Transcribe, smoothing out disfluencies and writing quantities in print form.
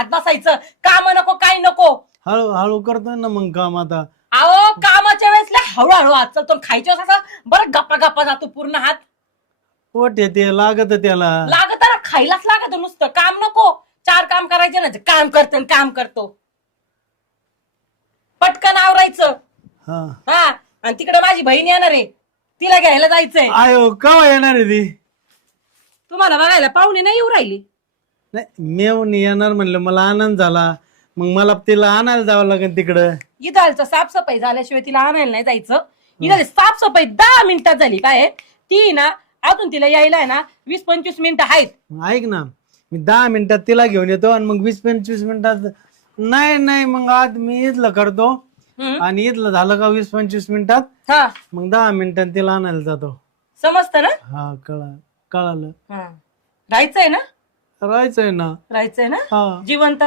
खात बसायचं, काम नको काही नको. हळूहळू करतोय ना मग काम आता. अहो कामाच्या वेळेस हळूहळू हात चालतो, खायच्या वेळेस असं बरं गप्पा गप्पा जातो पूर्ण हात. पोट येते लागत त्याला. लागत ना, खायलाच लागत नुसतं, काम नको. 4 काम करायचे ना, काम करतो आणि काम करतो. पटकन आवरायचं. हा, आणि तिकडे माझी बहीण येणार आहे, तिला घ्यायला जायचंय. आयो केव्हा येणार आहे ती? तुम्हाला बघायला पाहुणे नाही येऊ राहिली. नाही मेवणी येणार म्हणलं, मला आनंद झाला. मग मला तिला आणायला जावं लागेल तिकडं. इथं साफसफाई झाल्याशिवाय तिला आणायला नाही जायचं. इथं साफसफाई 10 मिनिटात झाली काय ती ना, अजून तिला यायला आहे ना 20-25 मिनिटं आहेत. ऐक ना, मी 10 मिनिटात तिला घेऊन येतो आणि मग 20-25 मिनिटात नाही मग आज मी इथलं करतो आणि इथलं झालं का 20-25 मिनिटात. हा, मग 10 मिनिटात तिला आणायला जातो. समजतं ना? हा कळालं. राहायचंय ना? राहायचंय ना. राहायचंय ना जिवंत.